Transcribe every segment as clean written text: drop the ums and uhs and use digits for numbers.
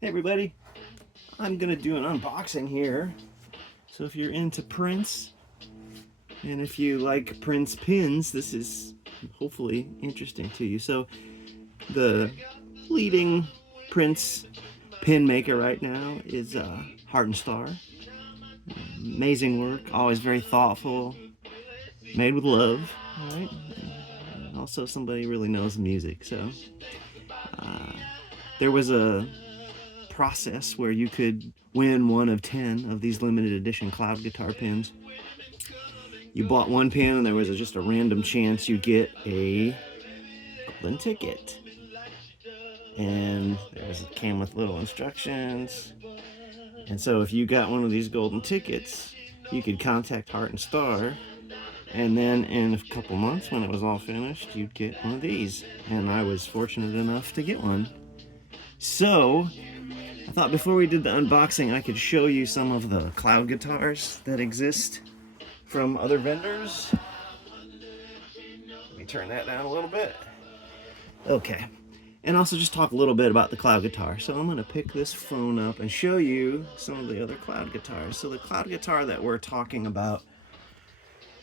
Hey everybody, I'm gonna do an unboxing here. So if you're into Prince, and if you like Prince pins, this is hopefully interesting to you. So the leading Prince pin maker right now is Heart and Star. Amazing work, always very thoughtful, made with love, right? Also somebody really knows music, so uh, there was a process where you could win one of 10 of these limited edition cloud guitar pins. You bought one pin and there was just a random chance you get a golden ticket. And it came with little instructions. And so if you got one of these golden tickets, you could contact Heart and Star, and then in a couple months when it was all finished, you'd get one of these. And I was fortunate enough to get one. So I thought before we did the unboxing, I could show you some of the cloud guitars that exist from other vendors. Let me turn that down a little bit. Okay. And also just talk a little bit about the cloud guitar. So I'm going to pick this phone up and show you some of the other cloud guitars. So the cloud guitar that we're talking about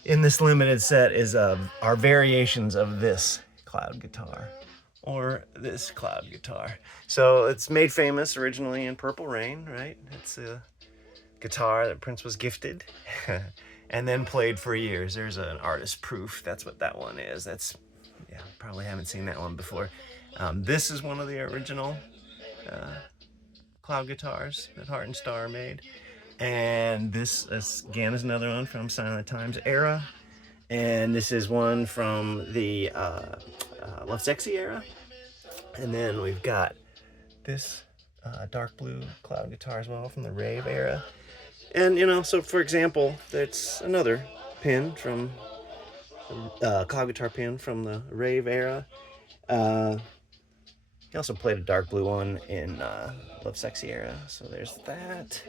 in this limited set is our variations of this cloud guitar, or this cloud guitar. So it's made famous originally in Purple Rain, right? It's a guitar that Prince was gifted and then played for years. There's an artist proof. That's what that one is. Yeah, probably haven't seen that one before. This is one of the original cloud guitars that Heart and Star made. And this, again, is another one from Sign of the Times era. And this is one from the Lovesexy era. And then we've got this dark blue cloud guitar as well from the Rave era. And, you know, so for example, that's another pin from cloud guitar pin from the Rave era. He also played a dark blue one in Lovesexy era, so there's that.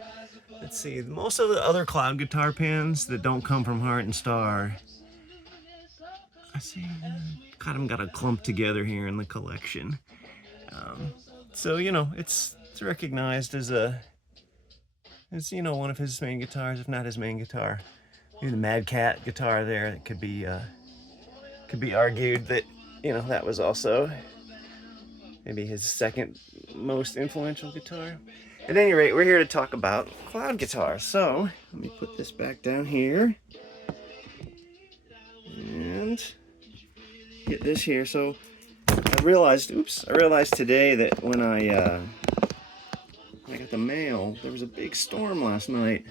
Let's see, most of the other cloud guitar pins that don't come from Heart and Star, I see, kind of got a clump together here in the collection. So, you know, it's recognized as you know, one of his main guitars, if not his main guitar. Maybe the Mad Cat guitar there, it could be argued that, you know, that was also maybe his second most influential guitar. At any rate, we're here to talk about cloud guitar. So let me put this back down here and get this here. So I realized today that when I got the mail, there was a big storm last night.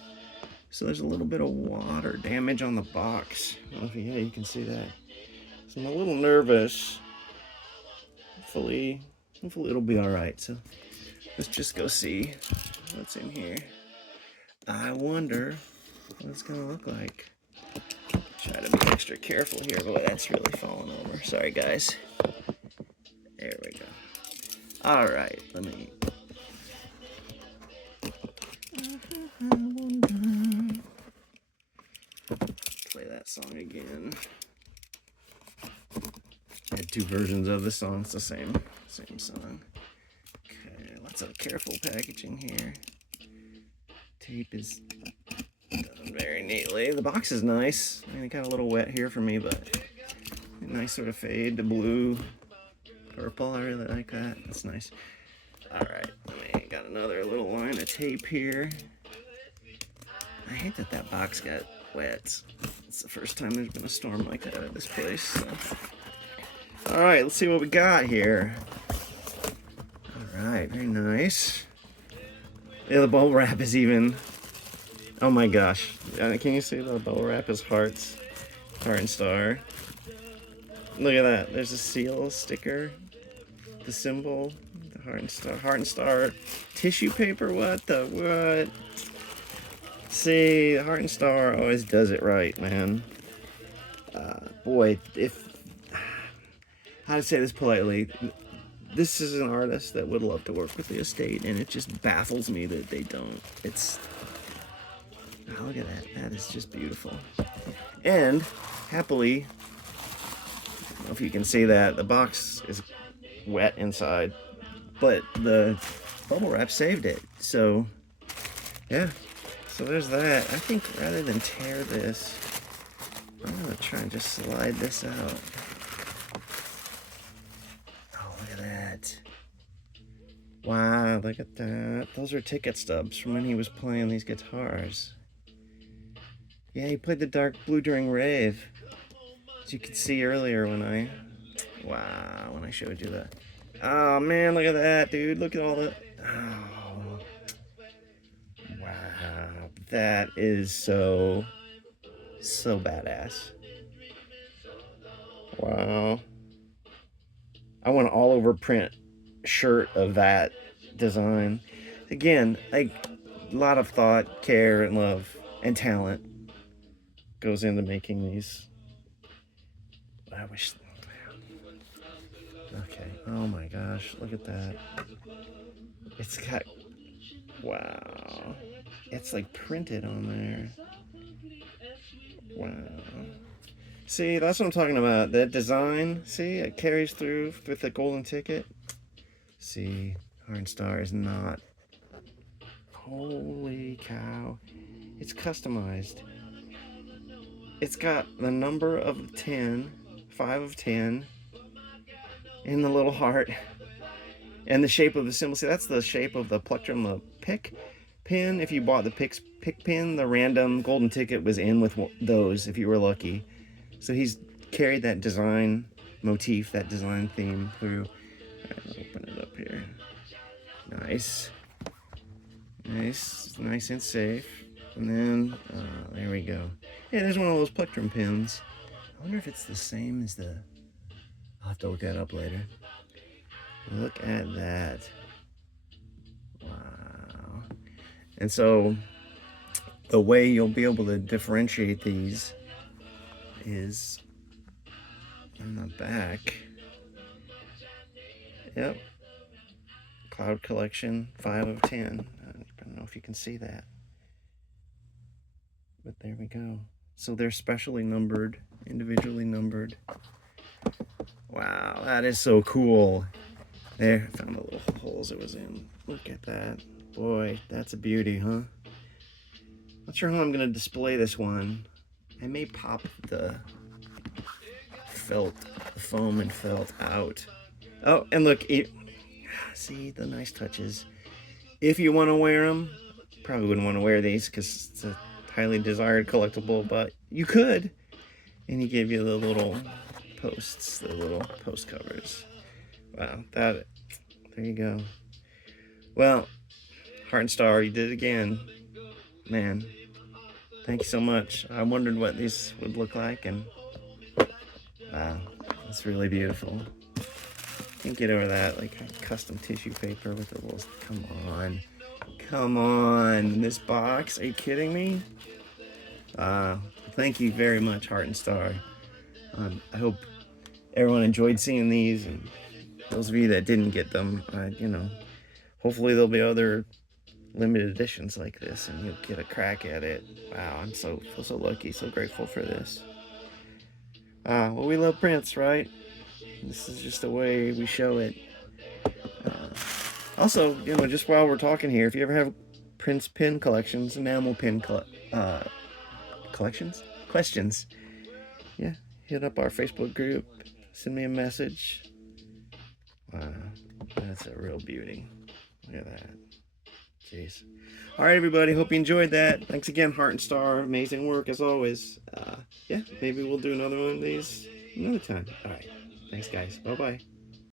So there's a little bit of water damage on the box. I don't know if you can see that. So I'm a little nervous. Hopefully it'll be all right. So let's just go see what's in here. I wonder what it's gonna look like. Try to be extra careful here. Boy, that's really falling over. Sorry, guys. There we go. All right, let me. Play that song again. I had two versions of the song. It's the same song. Okay, lots of careful packaging here. Tape is done very neatly. The box is nice. I mean, it got a little wet here for me, but a nice sort of fade to blue, purple. I really like that. That's nice. All right, got another little line of tape here. I hate that box got wet. It's the first time there's been a storm like that at this place. So. All right, let's see what we got here. All right, very nice. Yeah, the bubble wrap is even. Oh my gosh. Can you see the bubble wrap is Heart and Star? Look at that. There's a seal sticker, the symbol, the Heart and Star tissue paper. What? See, Heart and Star always does it right, man. Boy, how to say this politely, this is an artist that would love to work with the estate, and it just baffles me that they don't. Look at that. That is just beautiful. And happily, I don't know if you can see that, the box is wet inside, but the bubble wrap saved it. So, yeah. So there's that. I think rather than tear this, I'm gonna try and just slide this out. Oh, look at that. Wow, look at that. Those are ticket stubs from when he was playing these guitars. Yeah, he played the Dark Blue during Rave. As you could see earlier when I showed you that. Oh man, look at that, dude. Look at all the... Oh. Wow. That is so badass. Wow. I want an all over print shirt of that design. Again, like a lot of thought, care, and love and talent goes into making these. I wish. Okay. Oh my gosh, look at that. It's got. Wow. It's like printed on there. Wow. See, that's what I'm talking about. That design, see, it carries through with the golden ticket. See, Heart Star is not. Holy cow. It's customized. It's got the number of 10, 5 of 10, in the little heart, and the shape of the symbol. See, that's the shape of the plectrum, the pick pin. If you bought the pick pin, the random golden ticket was in with those, if you were lucky. So he's carried that design motif, that design theme through. All right, I'll open it up here. Nice. Nice and safe. And then, there we go. Yeah, there's one of those plectrum pins. I wonder if it's the same as the... I'll have to look that up later. Look at that. Wow. And so, the way you'll be able to differentiate these is on the back. Yep. Cloud Collection, 5 of 10. I don't know if you can see that. But there we go. So they're specially numbered, individually numbered. Wow, that is so cool. There, I found the little holes it was in. Look at that. Boy, that's a beauty, huh? Not sure how I'm going to display this one. I may pop the felt, the foam and felt out. Oh, and look, see the nice touches. If you want to wear them, probably wouldn't want to wear these because it's a highly desired collectible, but you could. And he gave you the little posts, the little post covers. Wow, there you go. Well, Heart Star, you did it again. Man, thank you so much. I wondered what these would look like, and wow, that's really beautiful. Can't get over that, like custom tissue paper with the little, come on, this box, are you kidding me? Thank you very much, Heart Star. I hope everyone enjoyed seeing these, and those of you that didn't get them, you know, hopefully there'll be other limited editions like this, and you'll get a crack at it. Wow, I feel so lucky, so grateful for this. Well, we love Prince, right? This is just the way we show it. Also, you know, just while we're talking here, if you ever have Prince pin collections, enamel pin questions, yeah, hit up our Facebook group, send me a message. Wow, that's a real beauty. Look at that. Jeez. All right, everybody, hope you enjoyed that. Thanks again, Heart Star. Amazing work as always. Yeah, maybe we'll do another one of these another time. All right, thanks guys. Bye-bye.